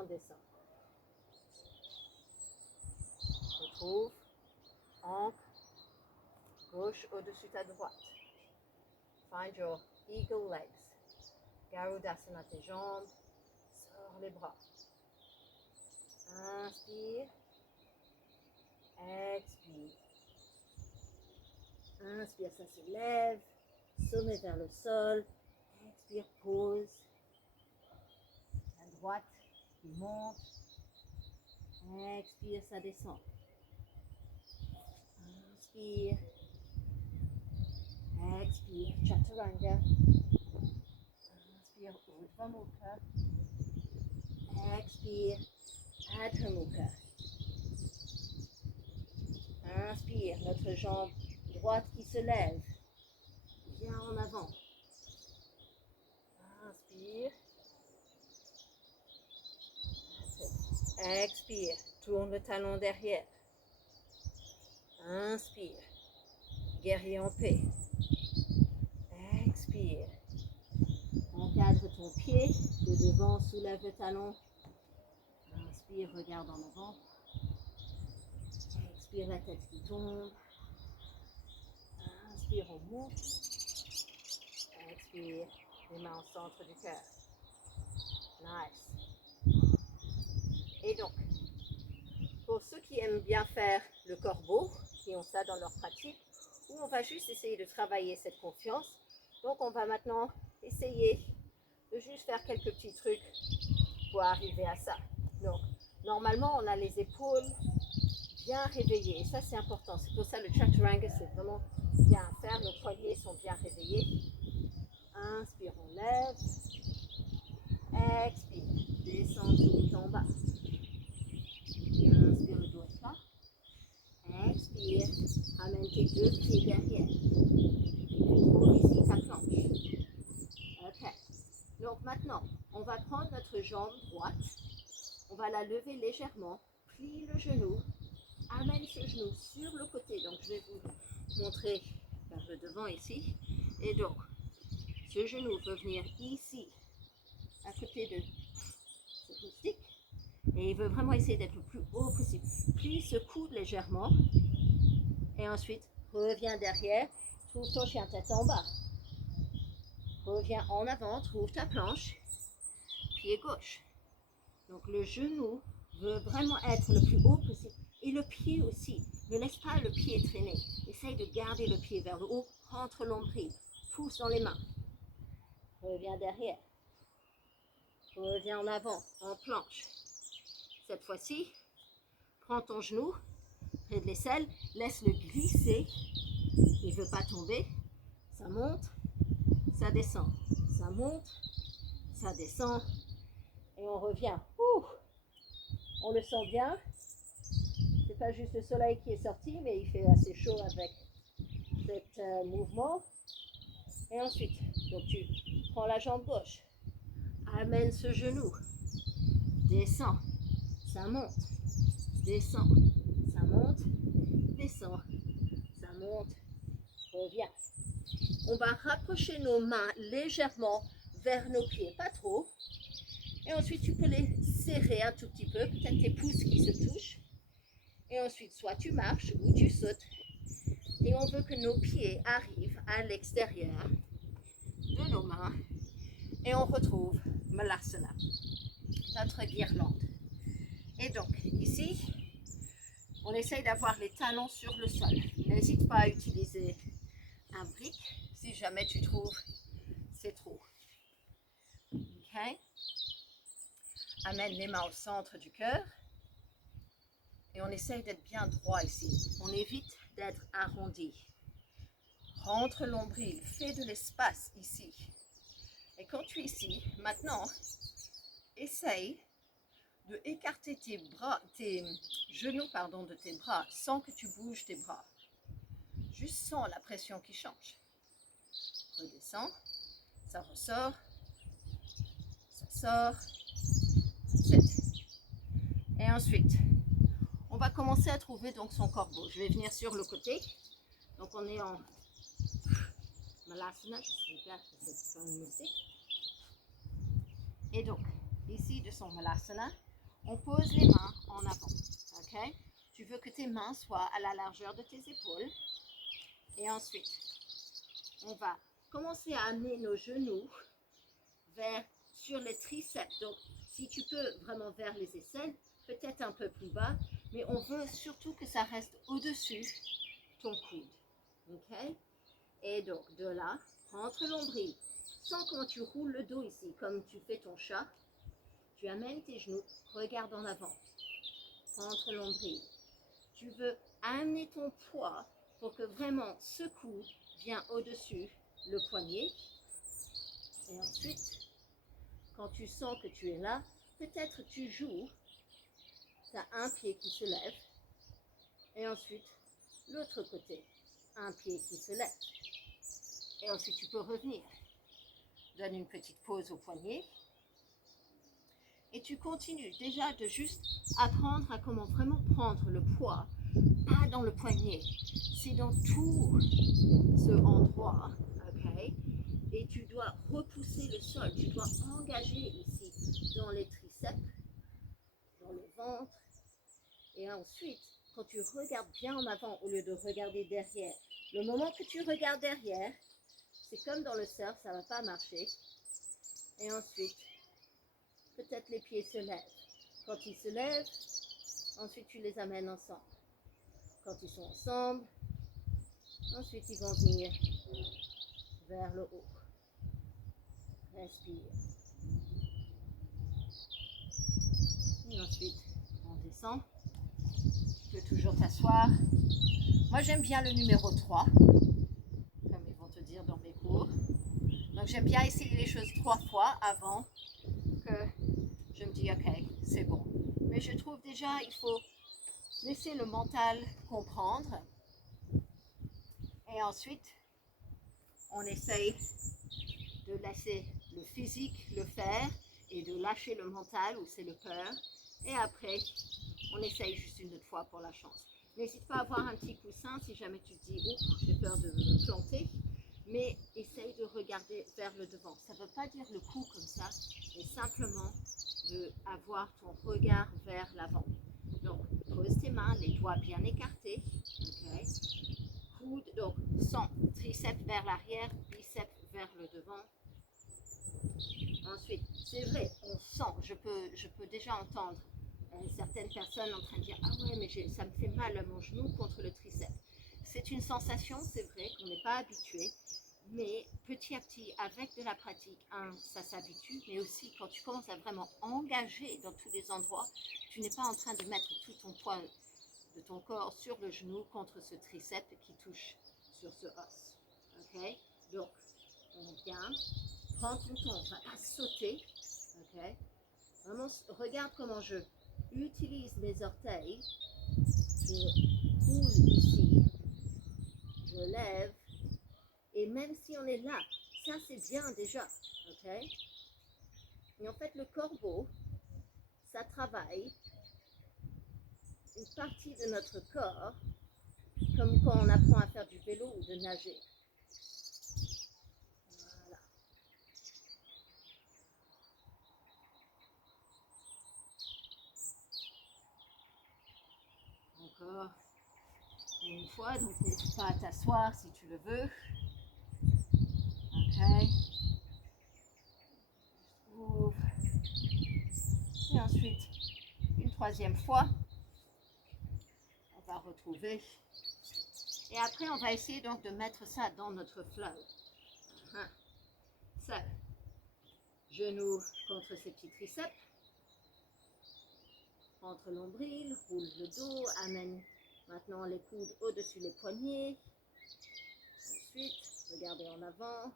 on descend. Retrouve, ancre, gauche au-dessus de ta droite. Find your eagle legs. Garudasana tes jambes, sors les bras. Inspire, expire. Inspire, ça se lève, sommet vers le sol. Expire, pause. La droite qui monte. Expire, ça descend. Inspire. Expire, chaturanga. Inspire, Urdhva Mukha. Expire, Adho Mukha. Inspire, notre jambe droite qui se lève. Viens en avant. Inspire. Expire, tourne le talon derrière. Inspire, guerrier en paix. Expire. Encadre ton pied de devant, soulève le talon. Inspire, regarde en avant. Expire, la tête qui tombe. Inspire, on monte. Expire, les mains au centre du cœur. Nice. Et donc, pour ceux qui aiment bien faire le corbeau, qui ont ça dans leur pratique, où on va juste essayer de travailler cette confiance. Donc, on va maintenant essayer de juste faire quelques petits trucs pour arriver à ça. Donc, normalement, on a les épaules bien réveillées. Et ça, c'est important. C'est pour ça le chaturanga, c'est vraiment bien à faire. Nos poignets sont bien réveillés. Inspire, on lève. Expire, descend tout en bas. Inspire, le dos est plat. Expire, ramène tes deux pieds derrière. Trouve ici ta planche. Ok. Donc maintenant, on va prendre notre jambe droite. On va la lever légèrement. Plie le genou. Amène ce genou sur le côté. Donc je vais vous montrer vers le devant ici. Et donc, ce genou peut venir ici, à côté de ce stick. Et il veut vraiment essayer d'être le plus haut possible. Plie ce coude légèrement. Et ensuite, reviens derrière. Trouve ton chien tête en bas. Reviens en avant. Trouve ta planche. Pied gauche. Donc le genou veut vraiment être le plus haut possible. Et le pied aussi. Ne laisse pas le pied traîner. Essaye de garder le pied vers le haut. Rentre l'ombril. Pousse dans les mains. Reviens derrière. Reviens en avant, en planche. Cette fois-ci, prends ton genou près de l'aisselle, laisse-le glisser. Il ne veut pas tomber. Ça monte, ça descend. Ça monte, ça descend. Et on revient. Ouh, on le sent bien. C'est pas juste le soleil qui est sorti, mais il fait assez chaud avec cet mouvement. Et ensuite, donc tu prends la jambe gauche. Amène ce genou. Descends. Ça monte. Descends. Ça monte. Descends. Ça monte. Reviens. On va rapprocher nos mains légèrement vers nos pieds, pas trop. Et ensuite, tu peux les serrer un tout petit peu, peut-être tes pouces qui se touchent. Et ensuite, soit tu marches ou tu sautes. Et on veut que nos pieds arrivent à l'extérieur de nos mains. Et on retrouve Malasana, notre guirlande. Et donc, ici, on essaye d'avoir les talons sur le sol. N'hésite pas à utiliser un brick si jamais tu trouves c'est trop. Ok? Amène les mains au centre du cœur. Et on essaye d'être bien droit ici. On évite d'être arrondi. Rentre l'ombril, fais de l'espace ici. Et quand tu es ici, maintenant, essaye de écarter tes bras, tes genoux de tes bras sans que tu bouges tes bras. Juste sens la pression qui change. Redescends, ça ressort, ça sort, 7. Et ensuite, on va commencer à trouver donc son corbeau. Je vais venir sur le côté. Donc on est en Malasana, je sais pas si c'est pas une musique. Et donc, ici de son Malasana, On pose les mains en avant. Okay? Tu veux que tes mains soient à la largeur de tes épaules. Et ensuite, on va commencer à amener nos genoux sur les triceps. Donc, si tu peux, vraiment vers les aisselles, peut-être un peu plus bas, mais on veut surtout que ça reste au-dessus ton coude. Ok? Et donc, de là, rentre l'ombril. Sens comment tu roules le dos ici, comme tu fais ton chat. Tu amènes tes genoux, regarde en avant. Rentre l'ombril. Tu veux amener ton poids pour que vraiment ce coude vienne au-dessus le poignet. Et ensuite, quand tu sens que tu es là, peut-être tu joues. Tu as un pied qui se lève. Et ensuite, l'autre côté, un pied qui se lève. Et ensuite, tu peux revenir. Donne une petite pause au poignet. Et tu continues déjà de juste apprendre à comment vraiment prendre le poids, pas dans le poignet, c'est dans tout ce endroit, ok? Et tu dois repousser le sol, tu dois engager ici dans les triceps, dans le ventre. Et ensuite, quand tu regardes bien en avant au lieu de regarder derrière, le moment que tu regardes derrière, c'est comme dans le surf, ça ne va pas marcher. Et ensuite, peut-être les pieds se lèvent. Quand ils se lèvent, ensuite tu les amènes ensemble. Quand ils sont ensemble, ensuite ils vont venir vers le haut. Respire. Et ensuite, on descend. Tu peux toujours t'asseoir. Moi, j'aime bien le numéro 3, comme ils vont te dire dans mes cours. Donc, j'aime bien essayer les choses 3 fois avant que je me dise, ok, c'est bon. Mais je trouve déjà, il faut laisser le mental comprendre. Et ensuite, on essaye de laisser le physique le faire et de lâcher le mental où c'est le peur. Et après, on essaye juste une autre fois pour la chance. N'hésite pas à avoir un petit coussin si jamais tu te dis, oh, j'ai peur de me planter. Mais essaye de regarder vers le devant. Ça ne veut pas dire le cou comme ça, mais simplement d'avoir ton regard vers l'avant. Donc, pose tes mains, les doigts bien écartés. Okay. Coude, donc, sens triceps vers l'arrière, biceps vers le devant. Ensuite, c'est vrai, on sent, je peux déjà entendre certaines personnes en train de dire « Ah ouais, mais ça me fait mal à mon genou contre le triceps ». C'est une sensation, c'est vrai, qu'on n'est pas habitué, mais petit à petit, avec de la pratique, ça s'habitue, mais aussi quand tu commences à vraiment engager dans tous les endroits, tu n'es pas en train de mettre tout ton poids de ton corps sur le genou contre ce triceps qui touche sur ce os. Ok? Donc, on vient. Prends ton temps, on ne va pas sauter, ok? Vraiment, regarde comment je utilise mes orteils, je roule ici, je lève, et même si on est là, ça c'est bien déjà, ok? Et en fait, le corbeau, ça travaille une partie de notre corps, comme quand on apprend à faire du vélo ou de nager. Voilà. Encore une fois, donc n'hésite pas à t'asseoir si tu le veux. Ok. Ouvre. Et ensuite, une troisième fois, on va retrouver. Et après, on va essayer donc de mettre ça dans notre flow. Ça, genou contre ses petits triceps. Rentre l'ombril, roule le dos, amène maintenant les coudes au-dessus les poignets. Ensuite, regardez en avant.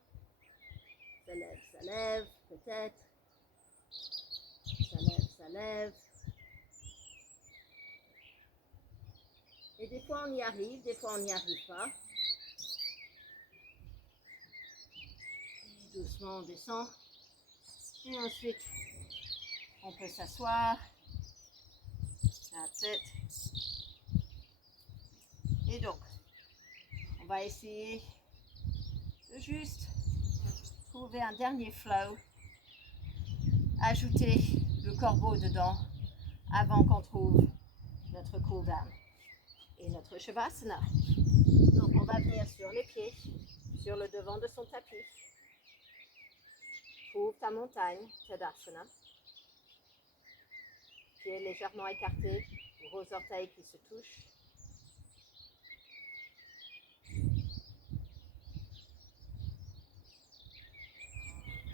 Ça lève, peut-être. Ça lève. Et des fois, on y arrive, des fois, on n'y arrive pas. Et doucement, on descend. Et ensuite, on peut s'asseoir. That's it. Et donc, on va essayer de juste trouver un dernier flow. Ajouter le corbeau dedans avant qu'on trouve notre cool down et notre Shavasana. Donc on va venir sur les pieds, sur le devant de son tapis. Trouve ta montagne, Tadasana. Pieds légèrement écartés, gros orteils qui se touchent.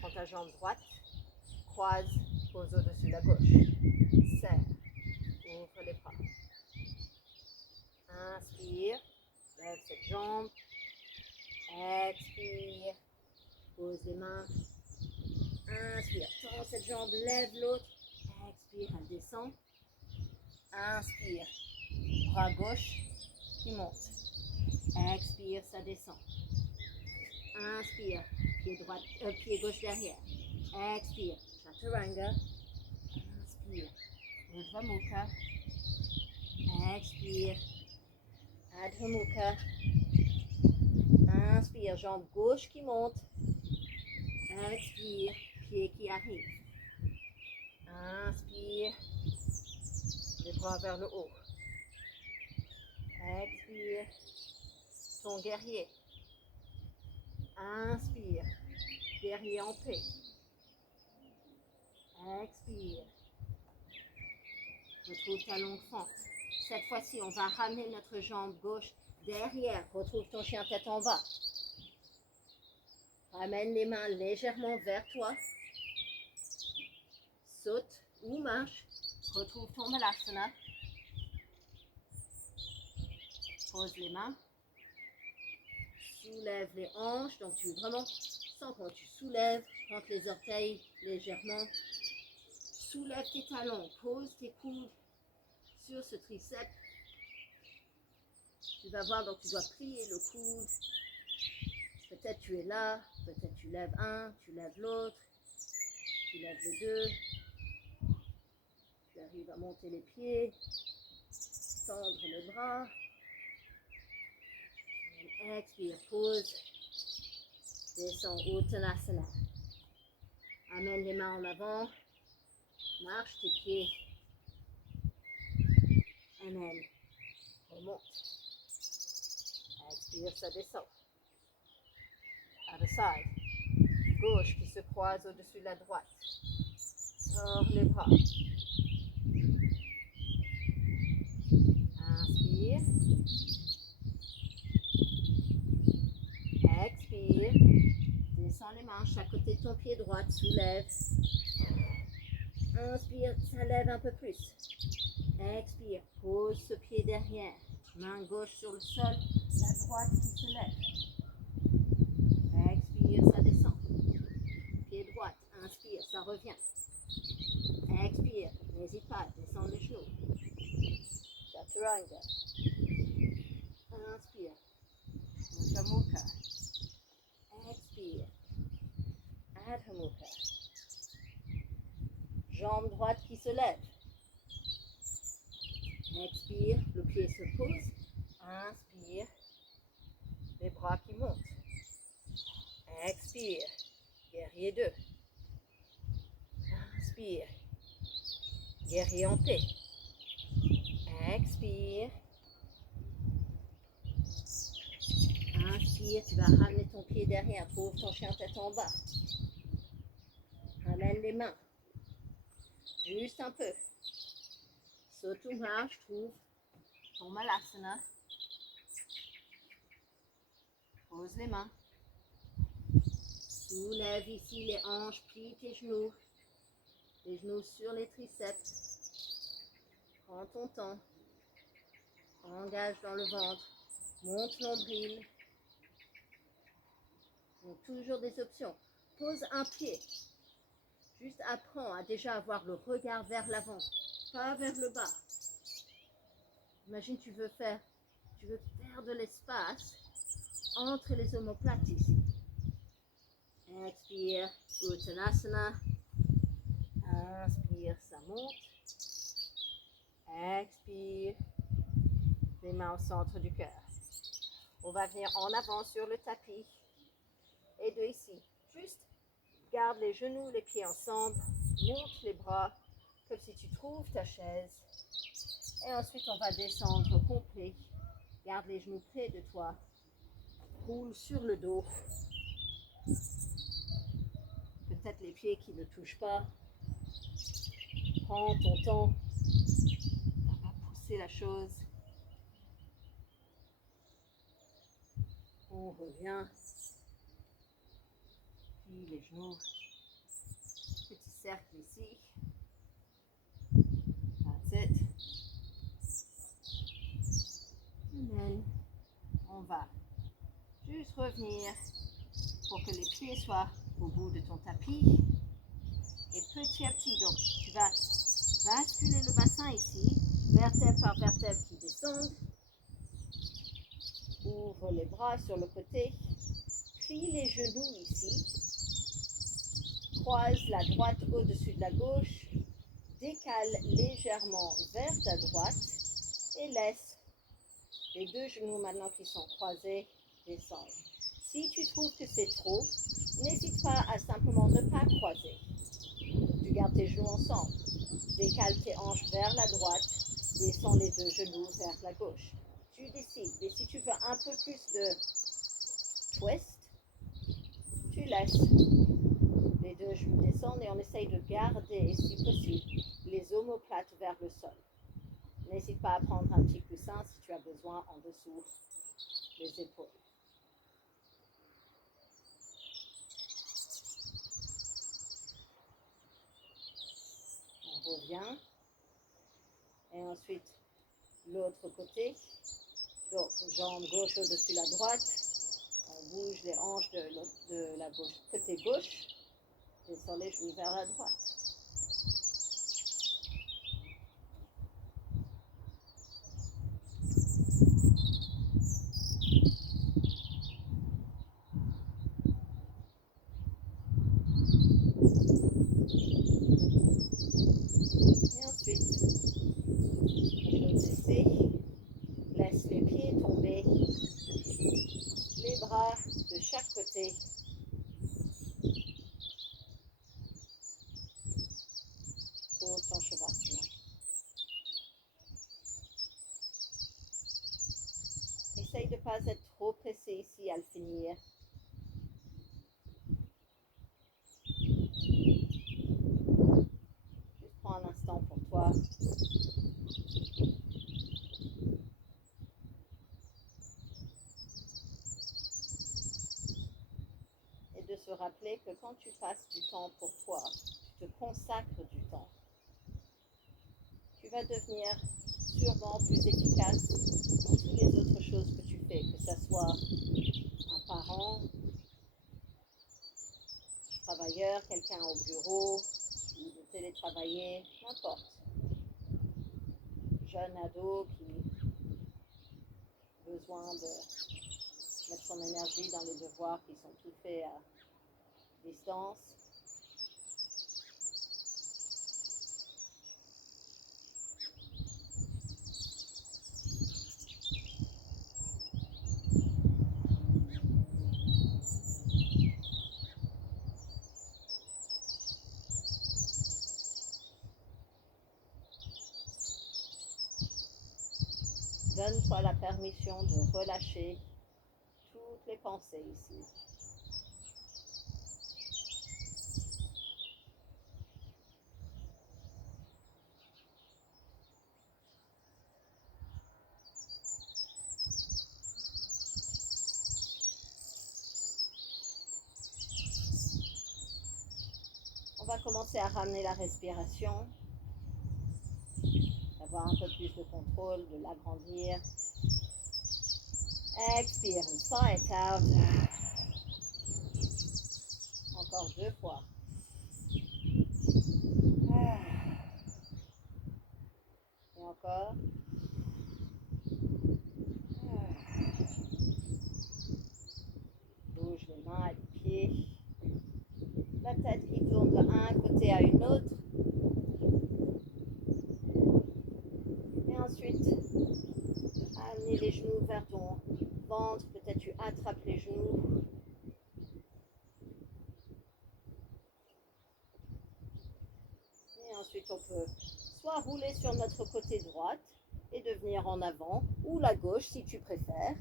Prends ta jambe droite, croise, pose au-dessus de la gauche. Serre, ouvre les bras. Inspire, lève cette jambe. Expire, pose les mains. Inspire, tends cette jambe, lève l'autre. Expire, elle descend. Inspire, bras gauche qui monte. Expire, ça descend. Inspire, pied gauche derrière. Expire, Chaturanga. Inspire, Urdhva Mukha. Expire, Adho Mukha. Inspire, jambe gauche qui monte. Expire, pied qui arrive. Inspire, les bras vers le haut. Expire, ton guerrier. Inspire, guerrier en paix. Expire. Retrouve ta longue fente. Cette fois-ci, on va ramener notre jambe gauche derrière. Retrouve ton chien tête en bas. Ramène les mains légèrement vers toi. Saute ou marche. Retrouve ton Malasana. Pose les mains. Soulève les hanches. Donc tu vraiment sens quand tu soulèves, rentre les orteils légèrement. Soulève tes talons. Pose tes coudes sur ce triceps. Tu vas voir, donc tu dois plier le coude. Peut-être tu es là, peut-être tu lèves un, tu lèves l'autre, tu lèves les deux. Tu arrives à monter les pieds, tendre les bras. Expire, pose, descends, Uttanasana. Amène les mains en avant, marche tes pieds. Amène, remonte. Expire, ça descend. Other side. Gauche qui se croise au-dessus de la droite. Sors les bras. Inspire. Expire. Descends les mains, chaque côté de ton pied droit, soulève. Inspire, ça lève un peu plus. Expire, pose ce pied derrière. Main gauche sur le sol, la droite qui se lève. Expire, ça descend. Pied droite, inspire, ça revient. Expire, n'hésite pas, descends les genoux. Chaturanga. Inspire. Urdhva Mukha. Expire. Adho Mukha. Jambe droite qui se lève. Expire, le pied se pose. Inspire. Les bras qui montent. Expire. Guerrier 2. Inspire. Guerrier en paix. Expire. Inspire, tu vas ramener ton pied derrière. Trouve ton chien tête en bas. Ramène les mains. Juste un peu. Saute ou marche, trouve ton Malasana. Pose les mains. Soulève ici les hanches, plie tes genoux. Les genoux sur les triceps. Prends ton temps. Engage dans le ventre. Monte l'ombril. Donc toujours des options. Pose un pied. Juste apprends à déjà avoir le regard vers l'avant, pas vers le bas. Imagine tu veux faire de l'espace entre les omoplates ici. Expire, Uttanasana. Inspire, ça monte. Expire, les mains au centre du cœur. On va venir en avant sur le tapis. Et de ici, juste garde les genoux, les pieds ensemble. Monte les bras. comme si tu trouves ta chaise. Et ensuite, on va descendre complet. Garde les genoux près de toi. Roule sur le dos. Peut-être les pieds qui ne touchent pas. Prends ton temps. On va pas pousser la chose. On revient. Puis les genoux. Petit cercle ici. That's it. Amen. On va juste revenir pour que les pieds soient au bout de ton tapis. Et petit à petit, donc tu vas basculer le bassin ici, vertèbre par vertèbre qui descendent. Ouvre les bras sur le côté. Plie les genoux ici. Croise la droite au-dessus de la gauche. Décale légèrement vers ta droite. Et laisse les deux genoux maintenant qui sont croisés descendre. Si tu trouves que c'est trop, n'hésite pas à simplement ne pas croiser. Tu gardes tes genoux ensemble. Décale tes hanches vers la droite. Descends les deux genoux vers la gauche. Tu décides. Et si tu veux un peu plus de twist, tu laisses les deux genoux descendre et on essaye de garder, si possible, les omoplates vers le sol. N'hésite pas à prendre un petit coussin si tu as besoin en dessous des épaules. On revient. Et ensuite, l'autre côté. Donc, jambe gauche au-dessus de la droite. On bouge les hanches de la gauche, côté gauche. Descends les genoux vers la droite. Et ensuite, laisse les pieds tomber, les bras de chaque côté. Pour ton shavasana. Essaye de ne pas être trop pressé ici à le finir. Juste prends un instant pour toi. Et de se rappeler que quand tu passes du temps pour toi, tu te consacres du temps. Tu vas devenir sûrement plus efficace dans toutes les autres choses que tu fais, que ce soit un parent, travailleur, quelqu'un au bureau, ou de télétravailler, n'importe. Jeune ado qui a besoin de mettre son énergie dans les devoirs qui sont tous faits à distance. Donne-toi la permission de relâcher toutes les pensées ici. On va commencer à ramener la respiration, d'avoir un peu plus de contrôle, de l'agrandir. Expire, sigh it out. Encore 2 fois. Et encore. Bouge les mains et les pieds. La tête qui tourne de un côté à une autre. Et ensuite, amener les genoux vers ton ventre. Peut-être tu attrapes les genoux. Et ensuite, on peut soit rouler sur notre côté droite et devenir en avant, ou la gauche si tu préfères.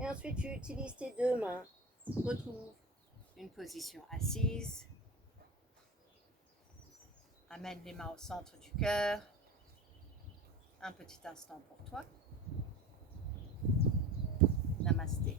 Et ensuite, tu utilises tes deux mains. Retrouve une position assise. Amène les mains au centre du cœur. Un petit instant pour toi. Namasté.